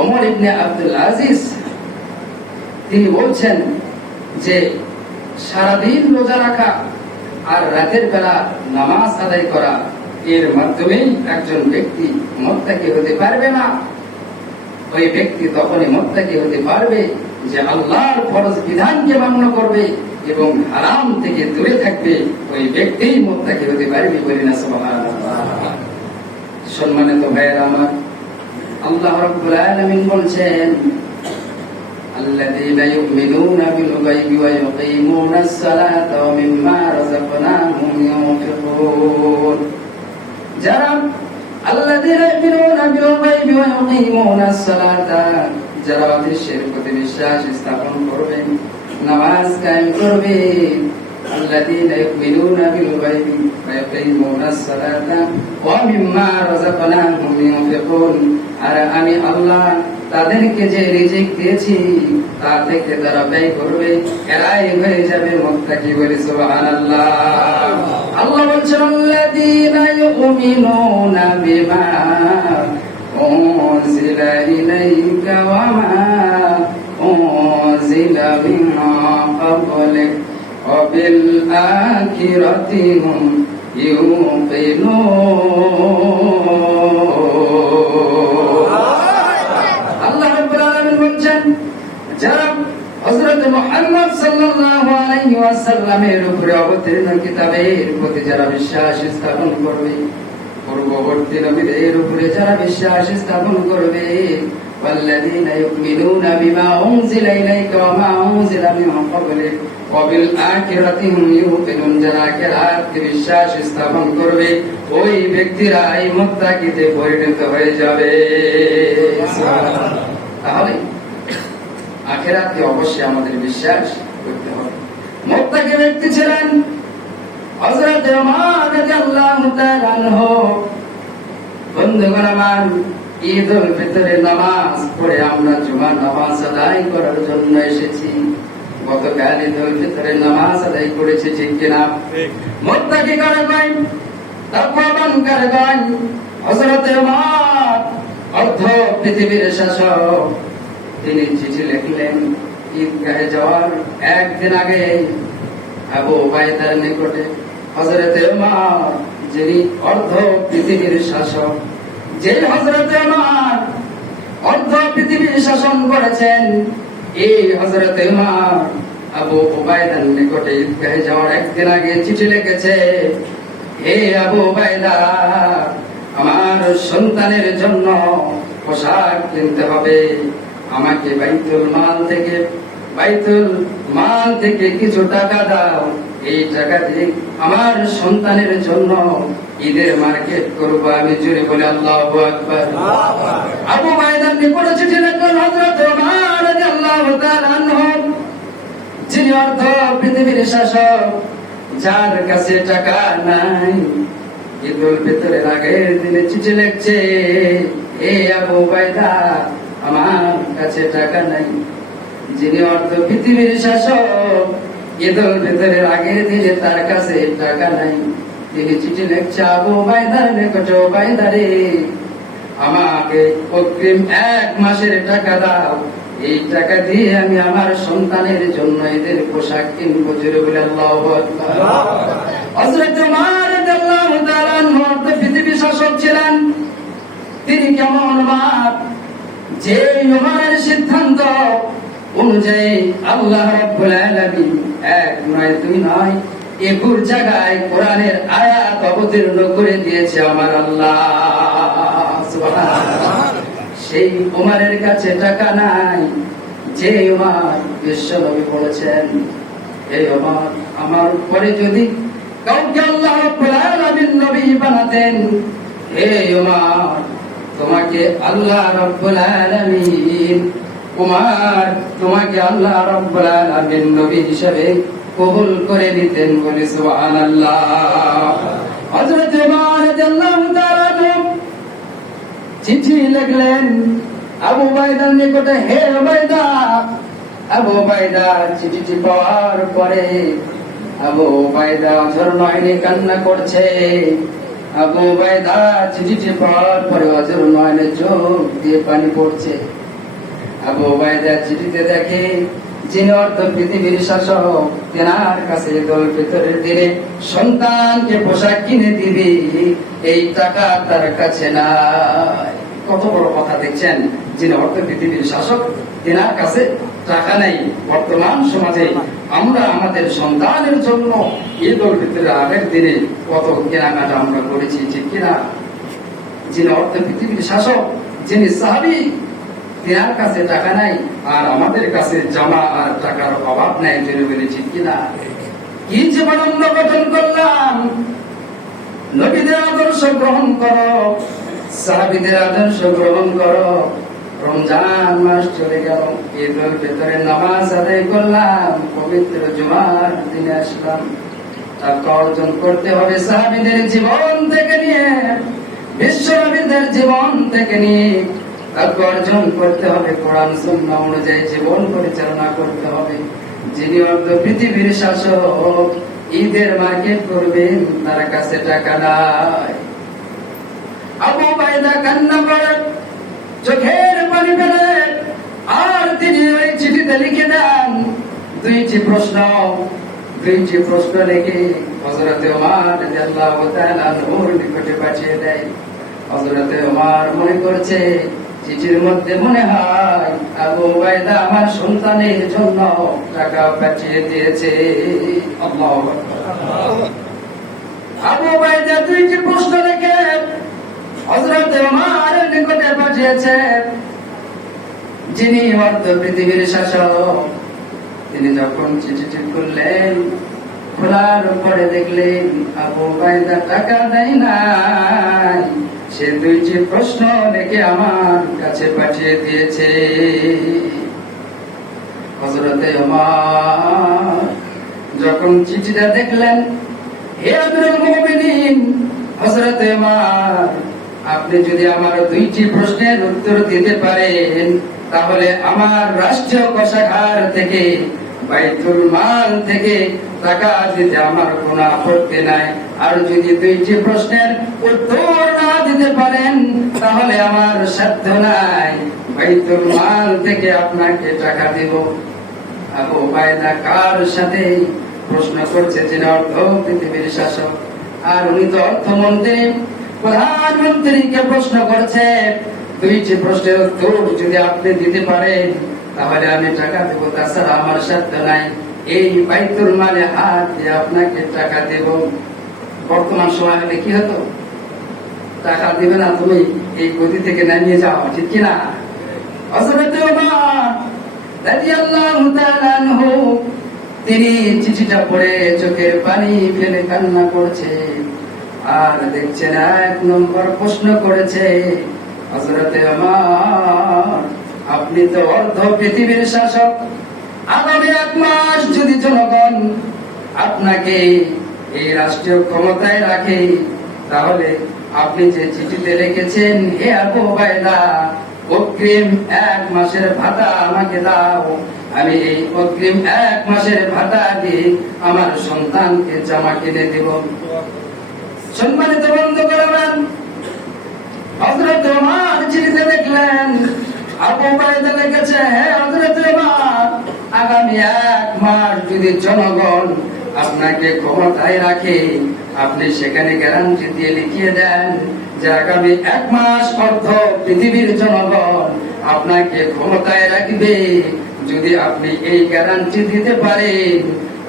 ওমর ইবনে আব্দুল আজিজ তিনি বলছেন যে সারাদিন রোজা রাখা আর রাতের বেলা নামাজ আদায় করা এর মাধ্যমেই একজন ব্যক্তি মুত্তাকি হতে পারবে না। ওই ব্যক্তি তখনই মুত্তাকি হতে পারবে যে আল্লাহর ফরজ বিধানকে মান্য করবে এবং হারাম থেকে দূরে থাকবে। ওই ব্যক্তিই মুত্তাকি হতে পারবে। বলি না সুবহানাল্লাহ। সম্মানিত ভাইয়েরা আমার, আল্লাহ রাব্বুল আলামিন বলছেন الذين يؤمنون بالغيب ويقيمون الصلاة ومما رزقناهم ينفقون যারা الذين يؤمنون بالغيب ويقيمون الصلاة যারা অদৃশ্যের প্রতি বিশ্বাস স্থাপন করবে, নামাজ কায়েম করবে। الذين يؤمنون بالغيب ويقيمون الصلاة ومما رزقناهم ينفقون আর আমি আল্লাহ তাদেরকে যে রিজিক দিয়েছি তা থেকে তারা ব্যয় করবে, এরাই হয়ে যাবে মুত্তাকি। বলি সুবহানাল্লাহ। আল্লাহ বলছেন আল্লাযীনা ইউমিনুনা বিমা উনজিলা ইলাইকা ওয়া মা উনজিলা মিন ক্বাবলিক ওয়া বিল আখিরাতি হুম ইউকিনুন। যারা হযরত মুহাম্মদ সাল্লাল্লাহু আলাইহি ওয়াসাল্লামের উপরে অবতীর্ণ কিতাবের প্রতি যারা বিশ্বাস স্থাপন করবে, পূর্ববর্তী নবীদের উপরে যারা বিশ্বাস স্থাপন করবে, ওয়াল্লাযীনা ইউমিনুনা বিমা উনজিলা ইলাইকা ওয়া মা উনজিলা মিন ক্বাবলিক ওয়া বিল আখিরাতি হুম ইউকিনুন, যারা আখিরাতে বিশ্বাস স্থাপন করবে ওই ব্যক্তিরা এই মুত্তাকিতে পরিণত হয়ে যাবে। তাহলে আখিরাতে অবশ্যই আমাদের বিশ্বাস করতে হবে। মুত্তাকি ব্যক্তি ছিলেন হযরত ওমর রাদিয়াল্লাহু তাআলা আনহু। বন্ধুগণ আমার, ঈদুল ফিতরের নামাজ পড়ে আমরা জুমার নামাজ আদায় করার জন্য এসেছি। গতকাল ঈদুল ফিতরের নামাজ আদায় করেছি, ঠিক কিনা? মুত্তাকি কারা কয়? তাকওয়াবান কারা কয়? হযরত ওমর অর্ধ পৃথিবীর শাসক, তিনি চিঠি লিখলেন ঈদগাহে যাওয়ার একদিন আগে আবু উবাইদার নিকটে। হযরত ওমর যিনি অর্ধ পৃথিবীর শাসক, যে হযরত ওমর অর্ধ পৃথিবীর শাসন করেছেন, এই হযরত ওমর আবু উবাইদার নিকটে ঈদগাহে যাওয়ার একদিন আগে চিঠি লিখেছে, হে আবু উবাইদা, আমার সন্তানের জন্য পোশাক কিনতে হবে, আমাকে বাইতুল মাল থেকে কিছু টাকা দাও। এই টাকা দিয়ে আমার সন্তানের জন্য ঈদের মার্কেট করবো আমি। জোরে বলে আল্লাহু আকবার। আবু উবাইদার নিকটে চিঠি লিখলেন হযরত ওমর রাদিয়াল্লাহু তাআলা আনহু, যিনি অর্ধ পৃথিবীর শাসক, যার কাছে টাকা নাই। ঈদুল ফিতরের আগের দিনে চিঠি লিখছে, হে আবু উবাইদা, আমার কাছে টাকা নাই। যিনি অর্ধ পৃথিবীর শাসক, ঈদুল ফিতরের আগের দিনে তার কাছে টাকা নাই। তিনি চিঠি লিখছে আবু উবাইদার নিকটে, উবাইদা রে, আমাকে অগ্রিম 1 মাসের টাকা দাও, এই টাকা দিয়ে আমি আমার সন্তানের জন্য ঈদের পোশাক কিনবো। জোরে বলে আল্লাহু আকবার। হযরত ওমর রাদিয়াল্লাহু তাআলা আনহু পৃথিবীর শাসক ছিলেন। তিনি কেমন ওমর, যে ওমরের সিদ্ধান্ত অনুযায়ী আল্লাহ রাব্বুল আলামিন 1 নয় 2 নয় 21 জায়গায় কোরআনের আয়াত অবতীর্ণ করে দিয়েছে আমার আল্লাহ। সুবহানাল্লাহ। সেই ওমরের কাছে টাকা নাই, যে ওমর বিশ্বনবী বলেছেন, এই ওমর, আমার পরে যদি কাউকে আল্লাহ রাব্বুল আলামিন নবী বানাতেন, হে ওমর, তোমাকে আল্লাহ রাব্বুল আলামিন ওমর, তোমাকে আল্লাহ রাব্বুল আলামিন নবী হিসেবে কবুল করে নিতেন। বলে সুবহানাল্লাহ। হযরত ওমর রাদিয়াল্লাহু তাআলা চিঠি লিখলেন আবু উবাইদার নিকটে, হে উবাইদা। আবু উবাইদা চিঠিটি পাওয়ার পরে আবু উবাইদা অঝর নয়নে কান্না করছে। আবু উবাইদা চিঠিটি পাওয়ার পরে অঝর নয়নে চোখ দিয়ে পানি পড়ছে। আবু উবাইদা চিঠিতে দেখে যিনি অর্ধ পৃথিবীর শাসক, তেনার কাছে ঈদুল ফিতরের দিনে সন্তানকে পোশাক কিনে দিবে, এই টাকা তার কাছে নাই। কত বড় কথা দেখছেন, যিনি অর্ধ পৃথিবীর শাসক তেনার কাছে টাকা নেই। বর্তমান সমাজে আমরা আমাদের সন্তানের জন্য ঈদুল ফিতরের আগের দিনে কত কেনাকাটা আমরা করেছি, ঠিক কিনা? যিনি অর্ধ পৃথিবীর শাসক, যিনি সাহাবী, তেনার কাছে টাকা নাই, আর আমাদের কাছে জামা আর টাকার অভাব নাই। জেনে বলি ঠিক কিনা? কি জীবন আমরা গঠন করলাম! নবীদের আদর্শ গ্রহণ করো, সাহাবীদের আদর্শ গ্রহণ করো। রমজান মাস চলে গেল, ঈদুল ফিতরের নামাজ আদায় করলাম, পবিত্র জুমার দিনে আসলাম। তাকওয়া অর্জন করতে হবে সাহাবীদের জীবন থেকে নিয়ে, বিশ্বনবীদের জীবন থেকে নিয়ে তাকওয়া অর্জন করতে হবে। কোরআন সুন্নাহ অনুযায়ী জীবন পরিচালনা করতে হবে। যিনি অর্ধ পৃথিবীর শাসক, ঈদের মার্কেট করবেন, তার কাছে টাকা নাই। আবু উবাইদা কান্না করে, চোখের পানি ফেলে, আর তিনি ওই চিঠিতে লিখে দেন দুইটি প্রশ্ন লিখে হযরত ওমর রাদিয়াল্লাহু তাআলা আনহুর নিকটে পাঠিয়ে দেয়। হযরত ওমর মনে করছে চিঠির মধ্যে মনে হয় আবু উবাইদা আমার সন্তানের জন্য টাকা পাঠিয়ে দিয়েছে। আল্লাহু আকবার। আবু উবাইদা দুইটি প্রশ্ন লিখে হযরত ওমরের নিকটে পাঠিয়েছে। যিনি অর্ধ পৃথিবীর শাসক, তিনি যখন চিঠিটি খুললেন, খোলার পরে দেখলেন আবু উবাইদা টাকা দেয় নাই, সে দুইটি প্রশ্ন লিখে আমার কাছে পাঠিয়ে দিয়েছে। হযরত ওমর যখন চিঠিটা দেখলেন, হে আমিরুল মুমিনিন হযরত ওমর, আপনি যদি আমার দুইটি প্রশ্নের উত্তর দিতে পারেন, তাহলে আমার রাষ্ট্রীয় কোষাগার থেকে, বাইতুল মাল থেকে টাকা দিতে আমার কোনো আপত্তি নাই। আর যদি দুইটি প্রশ্নের উত্তর না দিতে পারেন, তাহলে আমার সাধ্য নাই, বাইতুল মাল থেকে আপনাকে টাকা দেব। আবু উবাইদা কার সাথে প্রশ্ন করছে? যিনি অর্ধ পৃথিবীর শাসক, আর উনি তো অর্থমন্ত্রী, প্রধানমন্ত্রীকে প্রশ্ন করছে। দুইটি প্রশ্নের উত্তর যদি আপনি দিতে পারেন, তাহলে আমি টাকা দেব, তাছাড়া আমার সাধ্য নাই এই বাইতুল মালে হাত দিয়ে আপনাকে টাকা দেব। বর্তমান সময় হলে কি হতো? টাকা দিবে না, তুমি এই গদি থেকে নামিয়ে যাও, ঠিক কিনা? হযরত ওমর রাদিয়াল্লাহু তাআলা আনহু তিনি চিঠিটা পড়ে চোখের পানি ফেলে কান্না করছে। আর দেখছেন এক নম্বর প্রশ্ন করেছে, হযরত ওমর আপনি তো অর্ধ পৃথিবীর শাসক, আগামী 1 মাস যদি জনগণ আপনাকে এই রাষ্ট্রীয় ক্ষমতায় রাখে, তাহলে আপনি যে চিঠিতে লিখেছেন, হে আবু উবাইদা, অগ্রিম 1 মাসের ভাতা আমাকে দাও, আমি এই অগ্রিম 1 মাসের ভাতা দিয়ে আমার সন্তানকে জামা কিনে দেব। সম্মানিত বন্ধু করবেন, হযরত ওমর চিঠিতে দেখলেন আবু উবাইদা লিখেছে, হে হযরত ওমর, আগামী 1 মাস যদি জনগণ আপনাকে ক্ষমতায় রাখে, আপনি সেখানে গ্যারান্টি দিয়ে লিখিয়ে দেন যে আগামী 1 মাস অর্ধ পৃথিবীর জনগণ আপনাকে ক্ষমতায় রাখবে। যদি আপনি এই গ্যারান্টি দিতে পারেন,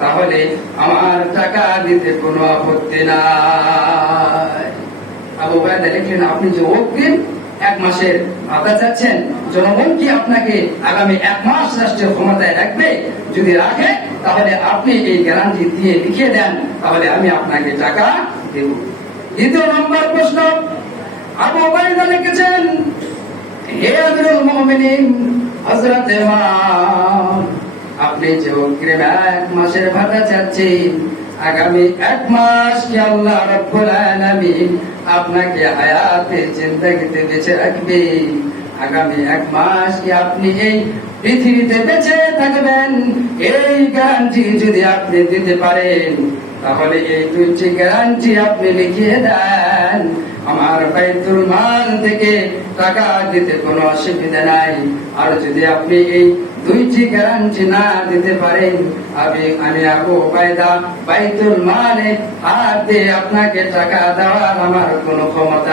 তাহলে আমার টাকা দিতে কোনো আপত্তি নাই। আবু উবাইদা লিখলেন, আপনি যে অগ্রিম 1 মাসের ভাতা চাচ্ছেন, জনগণ কি আপনাকে আগামী 1 মাস রাষ্ট্রীয় ক্ষমতায় রাখবে? যদি রাখে, তাহলে আপনি এই গ্যারান্টি দিয়ে লিখিয়ে দেন, তাহলে আমি আপনাকে টাকা দেব। দ্বিতীয় নম্বর প্রশ্ন, আবু উবাইদা লিখেছেন, হে আমিরুল মুমিনিন হযরত ওমর, আপনি যে অগ্রিম 1 মাসের ভাতা চাচ্ছেন, আগামী 1 মাস কি আল্লাহ রাব্বুল আলামিন আপনাকে হায়াতে জিন্দেগিতে বেঁচে রাখবে? আগামী 1 মাস কি আপনি এই পৃথিবীতে বেঁচে থাকবেন? এই গ্যারান্টি যদি আপনি দিতে পারেন, তাহলে এই দুইটি গ্যারান্টি আপনি লিখিয়ে দেন, আমার বাইতুল মাল থেকে টাকা দিতে কোনো অসুবিধা নাই। আর যদি আপনি এই দুইটি গ্যারান্টি না দিতে পারেন, আমি আবু উবাইদা বাইতুল মালে হাত দিয়ে আপনাকে টাকা দেওয়ার আমার কোনো ক্ষমতা